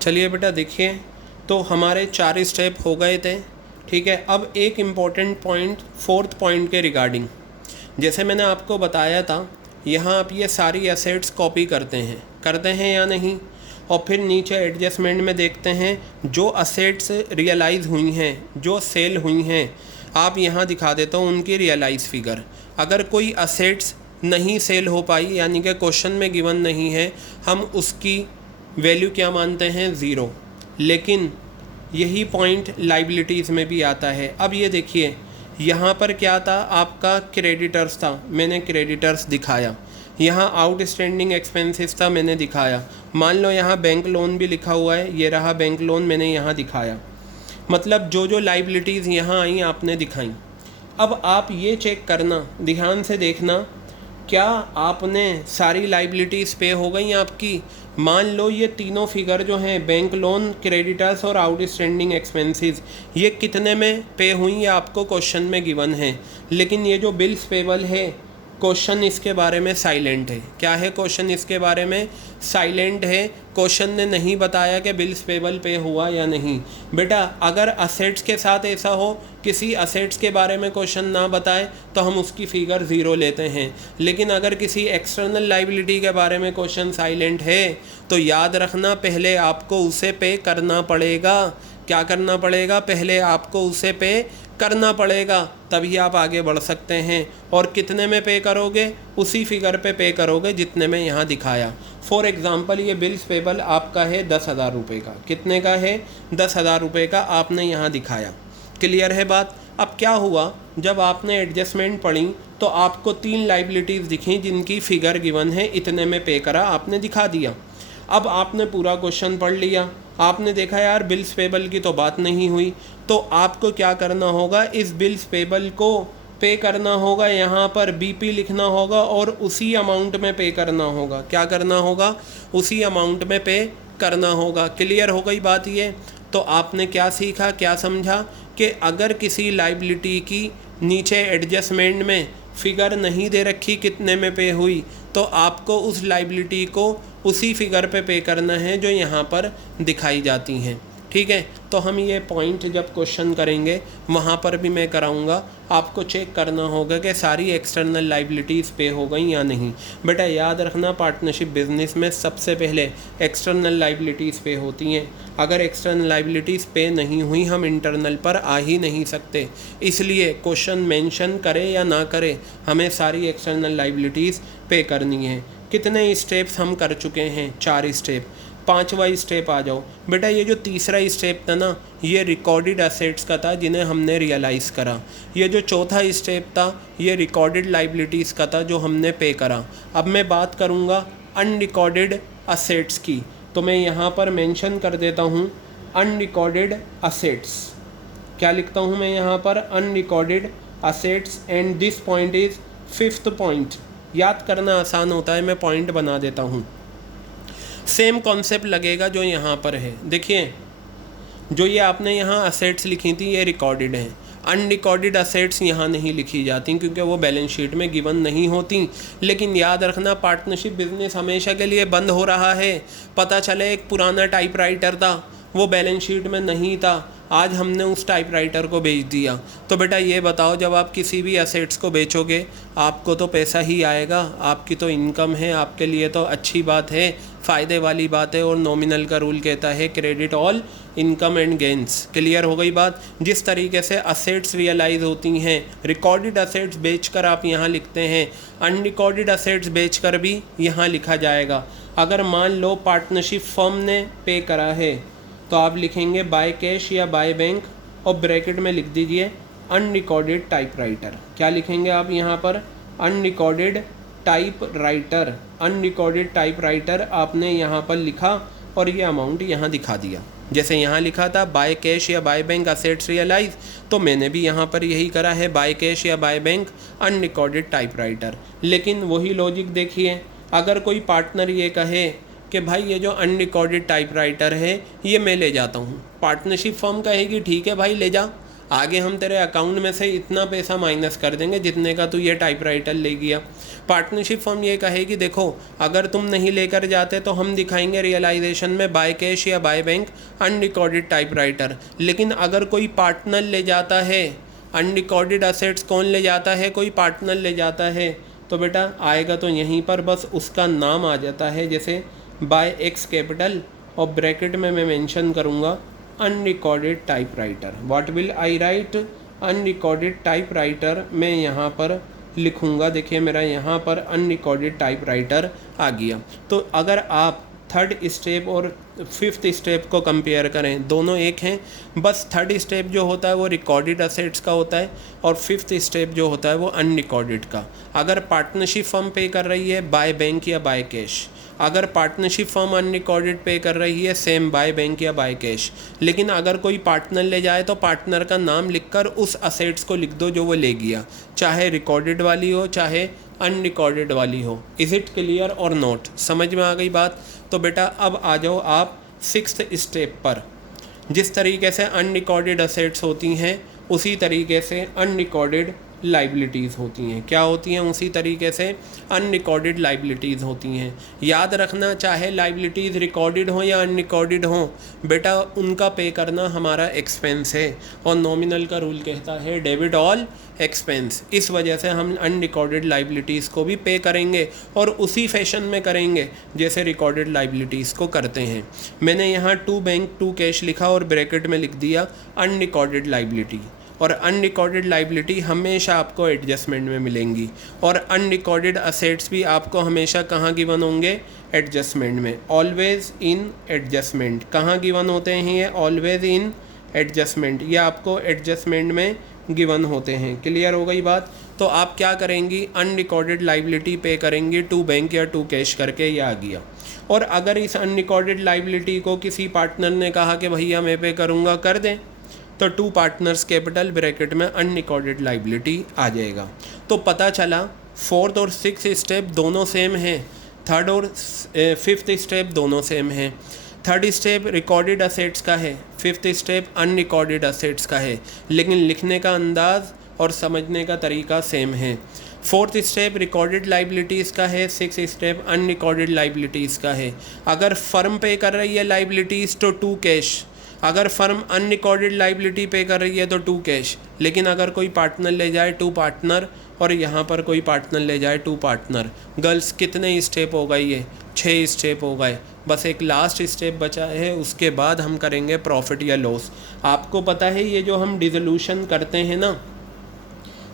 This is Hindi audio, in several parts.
चलिए बेटा देखिए, तो हमारे 4 स्टेप हो गए थे। ठीक है, अब एक इम्पॉर्टेंट पॉइंट, फोर्थ पॉइंट के रिगार्डिंग, जैसे मैंने आपको बताया था, यहाँ आप ये सारी एसेट्स कॉपी करते हैं या नहीं, और फिर नीचे एडजस्टमेंट में देखते हैं जो असेट्स रियलाइज़ हुई हैं, जो सेल हुई हैं, आप यहाँ दिखा देता हूँ उनकी रियलाइज़ फिगर। अगर कोई असेट्स नहीं सेल हो पाई, यानी कि क्वेश्चन में गिवन नहीं है, हम उसकी वैल्यू क्या मानते हैं, ज़ीरो। लेकिन यही पॉइंट लाइबिलिटीज़ में भी आता है। अब ये देखिए, यहाँ पर क्या था, आपका क्रेडिटर्स था, मैंने क्रेडिटर्स दिखाया। यहाँ आउटस्टैंडिंग एक्सपेंसेस था, मैंने दिखाया। मान लो यहाँ बैंक लोन भी लिखा हुआ है, ये रहा बैंक लोन, मैंने यहाँ दिखाया। मतलब जो जो लाइबिलिटीज़ यहाँ आई आपने दिखाई। अब आप ये चेक करना, ध्यान से देखना, क्या आपने सारी लाइबिलिटीज़ पे हो गई आपकी। मान लो ये तीनों फिगर जो हैं, बैंक लोन, क्रेडिटर्स और आउटस्टैंडिंग एक्सपेंसेस, ये कितने में पे हुई, ये आपको क्वेश्चन में गिवन है। लेकिन ये जो बिल्स पेबल है, क्वेश्चन इसके बारे में साइलेंट है। क्या है क्वेश्चन इसके बारे में, साइलेंट है। क्वेश्चन ने नहीं बताया कि बिल्स पेबल पे हुआ या नहीं। बेटा अगर असेट्स के साथ ऐसा हो, किसी असेट्स के बारे में क्वेश्चन ना बताए, तो हम उसकी फिगर ज़ीरो लेते हैं। लेकिन अगर किसी एक्सटर्नल लाइबिलिटी के बारे में क्वेश्चन साइलेंट है, तो याद रखना पहले आपको उसे पे करना पड़ेगा। क्या करना पड़ेगा, पहले आपको उसे पे करना पड़ेगा, तभी आप आगे बढ़ सकते हैं। और कितने में पे करोगे, उसी फिगर पे पे करोगे जितने में यहाँ दिखाया। फॉर एग्ज़ाम्पल ये बिल्स पेबल आपका है 10,000 रुपये का। कितने का है, 10,000 रुपये का आपने यहाँ दिखाया। क्लियर है बात। अब क्या हुआ, जब आपने एडजस्टमेंट पढ़ी तो आपको 3 लाइबिलिटीज़ दिखी जिनकी फ़िगर गिवन है, इतने में पे करा, आपने दिखा दिया। अब आपने पूरा क्वेश्चन पढ़ लिया, आपने देखा यार बिल्स पेबल की तो बात नहीं हुई, तो आपको क्या करना होगा, इस बिल्स पेबल को पे करना होगा, यहाँ पर बीपी लिखना होगा और उसी अमाउंट में पे करना होगा। क्या करना होगा, उसी अमाउंट में पे करना होगा। क्लियर हो गई बात ये। तो आपने क्या सीखा, क्या समझा, कि अगर किसी लाइबिलिटी की नीचे एडजस्टमेंट में फ़िगर नहीं दे रखी कितने में पे हुई, तो आपको उस लाइबिलिटी को उसी फिगर पे करना है जो यहाँ पर दिखाई जाती हैं। ठीक है, तो हम ये पॉइंट जब क्वेश्चन करेंगे वहाँ पर भी मैं कराऊंगा। आपको चेक करना होगा कि सारी एक्सटर्नल लाइबिलिटीज़ पे हो गई या नहीं। बेटा याद रखना, पार्टनरशिप बिजनेस में सबसे पहले एक्सटर्नल लाइबिलिटीज़ पे होती हैं। अगर एक्सटर्नल लाइबिलिटीज़ पे नहीं हुई, हम इंटरनल पर आ ही नहीं सकते। इसलिए क्वेश्चन मेंशन करे या ना करे, हमें सारी एक्सटर्नल लाइबिलिटीज़ पे करनी है। कितने स्टेप्स हम कर चुके हैं, 4 स्टेप। 5वां स्टेप आ जाओ। बेटा ये जो तीसरा स्टेप था ना, ये रिकॉर्डेड असेट्स का था जिन्हें हमने रियलाइज़ करा। ये जो चौथा स्टेप था, ये रिकॉर्डेड लाइबिलिटीज़ का था जो हमने पे करा। अब मैं बात करूँगा अनरिकॉर्डेड असेट्स की, तो मैं यहाँ पर मेंशन कर देता हूँ अनरिकॉर्डेड असेट्स। क्या लिखता हूँ मैं यहाँ पर, unrecorded assets. And this point is 5th point. याद करना आसान होता है, मैं पॉइंट बना देता हूँ। सेम कॉन्सेप्ट लगेगा जो यहाँ पर है। देखिए, जो ये आपने यहाँ असेट्स लिखी थी, ये रिकॉर्डेड हैं। अनरिकॉर्डेड असेट्स यहाँ नहीं लिखी जाती क्योंकि वो बैलेंस शीट में गिवन नहीं होती। लेकिन याद रखना, पार्टनरशिप बिजनेस हमेशा के लिए बंद हो रहा है। पता चले एक पुराना टाइपराइटर था, वो बैलेंस शीट में नहीं था, आज हमने उस टाइपराइटर को बेच दिया। तो बेटा ये बताओ, जब आप किसी भी असेट्स को बेचोगे, आपको तो पैसा ही आएगा, आपकी तो इनकम है, आपके लिए तो अच्छी बात है, फ़ायदे वाली बात है। और नॉमिनल का रूल कहता है credit all income and gains. Clear हो गई बात। जिस तरीके से असेट्स रियलाइज़ होती हैं, रिकॉर्डेड असेट्स बेचकर आप यहाँ लिखते हैं, अनरिकॉर्डेड असेट्स बेचकर भी यहाँ लिखा जाएगा। अगर मान लो पार्टनरशिप फर्म ने पे करा है, तो आप लिखेंगे बाय कैश या बाय बैंक, और ब्रैकेट में लिख दीजिए अनरिकॉर्डेड टाइपराइटर। क्या लिखेंगे आप यहाँ पर, अनरिकॉर्डेड टाइपराइटर। अनरिकॉर्डेड टाइपराइटर आपने यहाँ पर लिखा और ये अमाउंट यहाँ दिखा दिया। जैसे यहाँ लिखा था बाय कैश या बाय बैंक असेट्स रियलाइज, तो मैंने भी यहाँ पर यही करा है, बाय कैश या बाय बैंक अनरिकॉर्डेड टाइपराइटर। लेकिन वही लॉजिक देखिए, अगर कोई पार्टनर ये कहे कि भाई ये जो अनरिकॉर्डेड टाइपराइटर है ये मैं ले जाता हूँ, पार्टनरशिप फर्म कहेगी ठीक है भाई ले जा। आगे हम तेरे अकाउंट में से इतना पैसा माइनस कर देंगे जितने का तू ये टाइपराइटर ले गया। पार्टनरशिप फर्म ये कहेगी देखो अगर तुम नहीं लेकर जाते तो हम दिखाएंगे रियलाइजेशन में बाय कैश या बाय बैंक अनरिकॉर्डेड टाइपराइटर। लेकिन अगर कोई पार्टनर ले जाता है, अनरिकॉर्डेड असेट्स कौन ले जाता है, कोई पार्टनर ले जाता है, तो बेटा आएगा तो यहीं पर बस उसका नाम आ जाता है, जैसे बाय एक्स कैपिटल और ब्रैकेट में मैं मेंशन करूँगा unrecorded typewriter. What will I right? Unrecorded typewriter मैं यहाँ पर लिखूँगा। देखिए मेरा यहाँ पर अनरिकॉर्डेड टाइपराइटर आ गया। तो अगर आप थर्ड स्टेप और फिफ्थ स्टेप को कंपेयर करें, दोनों एक हैं, बस थर्ड स्टेप जो होता है वो रिकॉर्डेड असेट्स का होता है और फिफ्थ स्टेप जो होता है वो अनरिकॉर्डेड का। अगर पार्टनरशिप फर्म पे कर रही है बाय बैंक या बाय कैश, अगर पार्टनरशिप फर्म अनरिकॉर्डेड पे कर रही है सेम बाय बैंक या बाय कैश। लेकिन अगर कोई पार्टनर ले जाए तो पार्टनर का नाम लिखकर उस असेट्स को लिख दो जो वो ले गया, चाहे रिकॉर्डेड वाली हो चाहे अनरिकॉर्डेड वाली हो। इज़ इट क्लियर और नोट? समझ में आ गई बात? तो बेटा अब आ जाओ आप सिक्स्थ स्टेप पर। जिस तरीके से अनरिकॉर्डेड असेट्स होती हैं उसी तरीके से अनरिकॉर्डेड लाइबिलिटीज़ होती हैं। क्या होती हैं? उसी तरीके से अनरिकॉर्डेड लाइबिलिटीज़ होती हैं। याद रखना, चाहे लाइबिलिटीज़ रिकॉर्डेड हो या अनरिकॉर्डेड हो, बेटा उनका पे करना हमारा एक्सपेंस है और नॉमिनल का रूल कहता है डेबिट ऑल एक्सपेंस। इस वजह से हम अनरिकॉर्डेड लाइबिलिटीज़ को भी पे करेंगे और उसी फैशन में करेंगे जैसे रिकॉर्डेड लाइबिलिटीज़ को करते हैं। मैंने यहाँ टू बैंक टू कैश लिखा और ब्रैकेट में लिख दिया अनरिकॉर्डेड लाइबिलिटी। और अनरिकॉर्डेड लाइबिलिटी हमेशा आपको एडजस्टमेंट में मिलेंगी और अनरिकॉर्डेड असेट्स भी आपको हमेशा कहाँ गिवन होंगे? एडजस्टमेंट में। Always in adjustment. कहाँ गिवन होते हैं ये? Always in adjustment. ये आपको एडजस्टमेंट में गिवन होते हैं। क्लियर हो गई बात? तो आप क्या करेंगी? अनरिकॉर्डेड लाइबिलिटी पे करेंगी टू बैंक या टू कैश करके, ये आ गया। और अगर इस अनरिकॉर्डेड लाइबिलिटी को किसी पार्टनर ने कहा कि भैया मैं पे करूँगा, कर दें, तो टू पार्टनर्स कैपिटल ब्रैकेट में अनरिकॉर्डेड लाइबिलिटी आ जाएगा। तो पता चला फोर्थ और सिक्स स्टेप दोनों सेम हैं, थर्ड और फिफ्थ स्टेप दोनों सेम हैं। थर्ड स्टेप रिकॉर्डेड असेट्स का है, फिफ्थ स्टेप अनरिकॉर्डेड असेट्स का है, लेकिन लिखने का अंदाज और समझने का तरीका सेम है। फोर्थ स्टेप रिकॉर्डेड लाइबिलिटीज़ का है, सिक्स स्टेप अनरिकॉर्डेड लाइबिलिटीज़ का है। अगर फर्म पे कर रही है लाइबिलिटीज़ तो टू कैश, अगर फर्म अनरिकॉर्डेड लाइबिलिटी पे कर रही है तो टू कैश। लेकिन अगर कोई पार्टनर ले जाए टू पार्टनर और यहाँ पर कोई पार्टनर ले जाए टू पार्टनर। गर्ल्स कितने स्टेप हो गए? ये 6 स्टेप हो गए। बस एक लास्ट स्टेप बचा है, उसके बाद हम करेंगे प्रॉफिट या लॉस। आपको पता है ये जो हम डिसोल्यूशन करते हैं ना,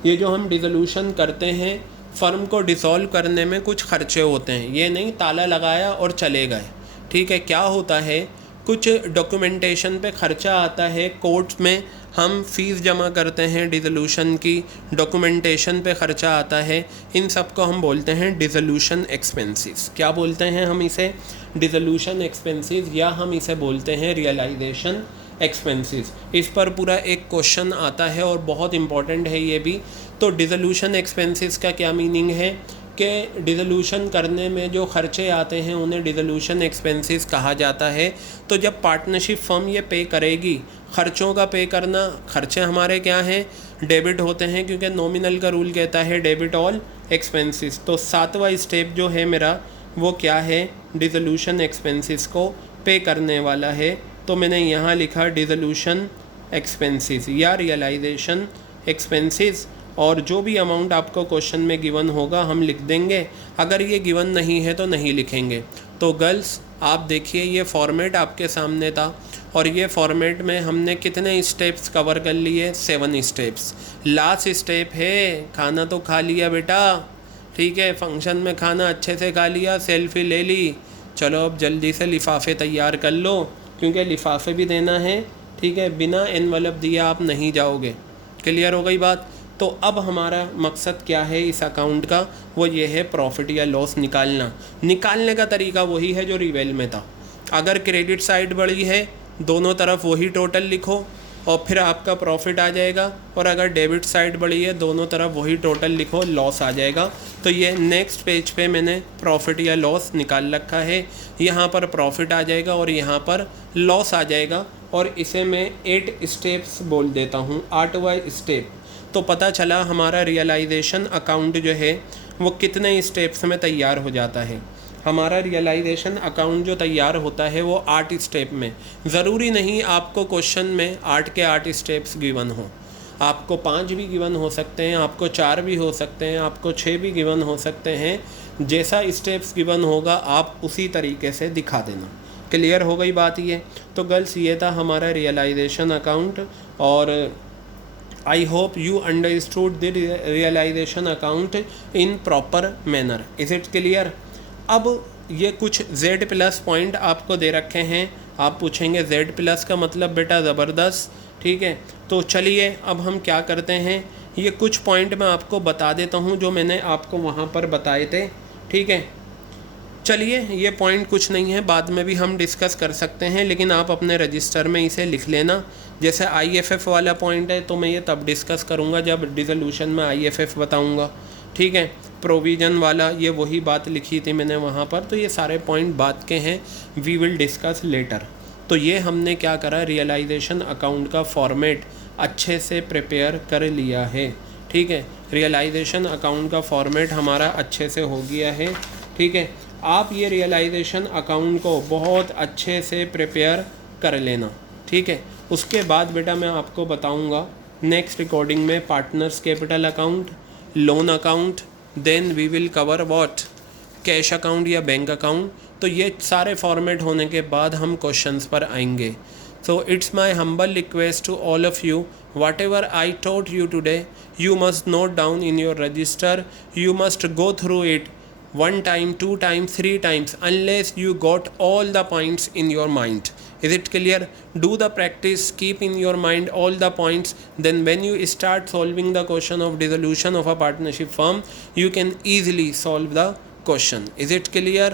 ये जो हम डिसोल्यूशन करते हैं, फर्म को डिसॉल्व करने में कुछ खर्चे होते हैं। ये नहीं ताला लगाया और चले गए, ठीक है। क्या होता है, कुछ डॉक्यूमेंटेशन पे खर्चा आता है, कोर्ट में हम फ़ीस जमा करते हैं डिसोल्यूशन की, डॉक्यूमेंटेशन पे खर्चा आता है, इन सब को हम बोलते हैं डिसोल्यूशन एक्सपेंसेस। क्या बोलते हैं हम इसे? डिसोल्यूशन एक्सपेंसेस, या हम इसे बोलते हैं रियलाइजेशन एक्सपेंसेस। इस पर पूरा एक क्वेश्चन आता है और बहुत इंपॉर्टेंट है ये भी। तो डिसोल्यूशन एक्सपेंसेस का क्या मीनिंग है कि डिसोल्यूशन करने में जो खर्चे आते हैं उन्हें डिसोल्यूशन एक्सपेंसेस कहा जाता है। तो जब पार्टनरशिप फर्म ये पे करेगी, खर्चों का पे करना, खर्चे हमारे क्या हैं? डेबिट होते हैं, क्योंकि नॉमिनल का रूल कहता है डेबिट ऑल एक्सपेंसेस। तो सातवां स्टेप जो है मेरा वो क्या है? डिसोल्यूशन एक्सपेंसेस को पे करने वाला है। तो मैंने यहाँ लिखा डिसोल्यूशन एक्सपेंसेस या रियलाइजेशन एक्सपेंसेस, और जो भी अमाउंट आपको क्वेश्चन में गिवन होगा हम लिख देंगे। अगर ये गिवन नहीं है तो नहीं लिखेंगे। तो गर्ल्स आप देखिए, ये फॉर्मेट आपके सामने था और ये फॉर्मेट में हमने कितने स्टेप्स कवर कर लिए? 7 स्टेप्स। लास्ट स्टेप है, खाना तो खा लिया बेटा, ठीक है, फंक्शन में खाना अच्छे से खा लिया, सेल्फी ले ली, चलो अब जल्दी से लिफाफे तैयार कर लो, क्योंकि लिफाफे भी देना है, ठीक है, बिना एनवलप दिए आप नहीं जाओगे। क्लियर हो गई बात? तो अब हमारा मकसद क्या है इस अकाउंट का? वो ये है प्रॉफिट या लॉस निकालना। निकालने का तरीका वही है जो रिवेल में था। अगर क्रेडिट साइड बड़ी है, दोनों तरफ वही टोटल लिखो और फिर आपका प्रॉफिट आ जाएगा, और अगर डेबिट साइड बड़ी है, दोनों तरफ वही टोटल लिखो, लॉस आ जाएगा। तो ये नेक्स्ट पेज पे मैंने प्रॉफिट या लॉस निकाल रखा है। यहाँ पर प्रॉफिट आ जाएगा और यहाँ पर लॉस आ जाएगा, और इसे मैं 8 स्टेप्स बोल देता हूँ, 8वां स्टेप। तो पता चला हमारा रियलाइजेशन अकाउंट जो है वो कितने स्टेप्स में तैयार हो जाता है। हमारा रियलाइजेशन अकाउंट जो तैयार होता है वो 8 स्टेप में। ज़रूरी नहीं आपको क्वेश्चन में 8 के 8 स्टेप्स गिवन हो, आपको 5 भी गिवन हो सकते हैं, आपको 4 भी हो सकते हैं, आपको 6 भी गिवन हो सकते हैं। जैसा स्टेप्स गिवन होगा आप उसी तरीके से दिखा देना। क्लियर हो गई बात ये? तो गर्ल्स ये था हमारा रियलाइजेशन अकाउंट, और I hope you understood the realisation account in proper manner. Is it clear? अब ये कुछ Z+ पॉइंट आपको दे रखे हैं। आप पूछेंगे Z+ का मतलब बेटा ज़बरदस्त, ठीक है। तो चलिए अब हम क्या करते हैं, ये कुछ पॉइंट मैं आपको बता देता हूँ जो मैंने आपको वहाँ पर बताए थे, ठीक है। चलिए ये पॉइंट कुछ नहीं है, बाद में भी हम डिस्कस कर सकते हैं, लेकिन आप अपने रजिस्टर में इसे लिख लेना। जैसे IFF वाला पॉइंट है तो मैं ये तब डिस्कस करूँगा जब डिसोल्यूशन में IFF बताऊँगा, ठीक है। प्रोविज़न वाला ये वही बात लिखी थी मैंने वहाँ पर, तो ये सारे पॉइंट बात के हैं, वी विल डिस्कस लेटर। तो ये हमने क्या करा, रियलाइजेशन अकाउंट का फॉर्मेट अच्छे से प्रिपेयर कर लिया है, ठीक है। रियलाइजेशन अकाउंट का फॉर्मेट हमारा अच्छे से हो गया है, ठीक है। आप ये रियलाइजेशन अकाउंट को बहुत अच्छे से प्रिपेयर कर लेना, ठीक है। उसके बाद बेटा मैं आपको बताऊंगा नेक्स्ट रिकॉर्डिंग में partners capital account, loan account, then we will cover what, cash account या बैंक अकाउंट। तो ये सारे फॉर्मेट होने के बाद हम क्वेश्चंस पर आएंगे। So it's my humble request to all of you, whatever I taught you today you must note down in your register, you must go through it 1 time, 2 times, 3 times unless you got all the points in your mind. Is it clear? Do the practice, keep in your mind all the points, then when you start solving the question of dissolution of a partnership firm, you can easily solve the question. Is it clear?